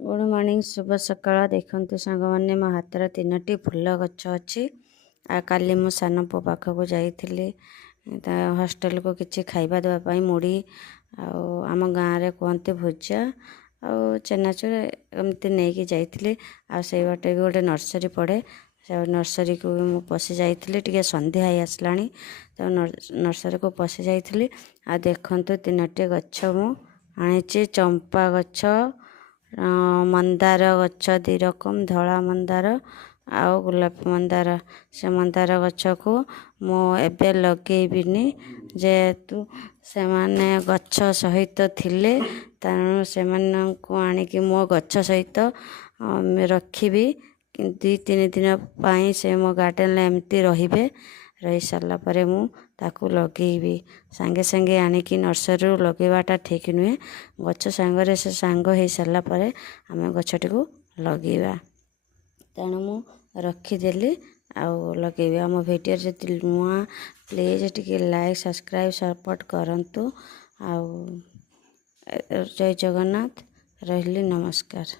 Good morning शुभ सकाळ देखते सांग मैंने मो हाथ तीनो फूल गछ अच्छी काली मो सान पु पाखक जाइली हॉस्टल को किसी खाइबा देवाई मुड़ी आम गाँव में कहते भुजा चेनाचूर एमती नहीं कि जाइली से बाटे भी गोटे नर्सरी पड़े से नर्सरी को भी मुझे पशि जाइली टे सन्ध्या हो आसला तो नर्सरी को पशि जाइली आ देखु तीनो गछ मु आनी चंपा गछ मंदार गछ दी रकम धला मंदार आउ गोलापी मंदार से मंदार गछ को मुझे लगेबिनी जेहेतु से माने गछ सहित थिले तेणु से आणिक मो गछ सहित रखी दी तीन दिन पाई से मो गार्डन एमती रही सारा पर मु ताकू लगेबी सांगे सांगे आनिकी नर्सरी लगेबाटा ठीक नुहे गछ सांगरे से सांग हो सारा पर आम गछटी को लगेबा तेणु मु रखीदेली आउ लगेबी आम वीडियो जब नुआ प्लीज टिके लाइक सब्सक्राइब सपोर्ट करंतु आउ जय जगन्नाथ रही नमस्कार।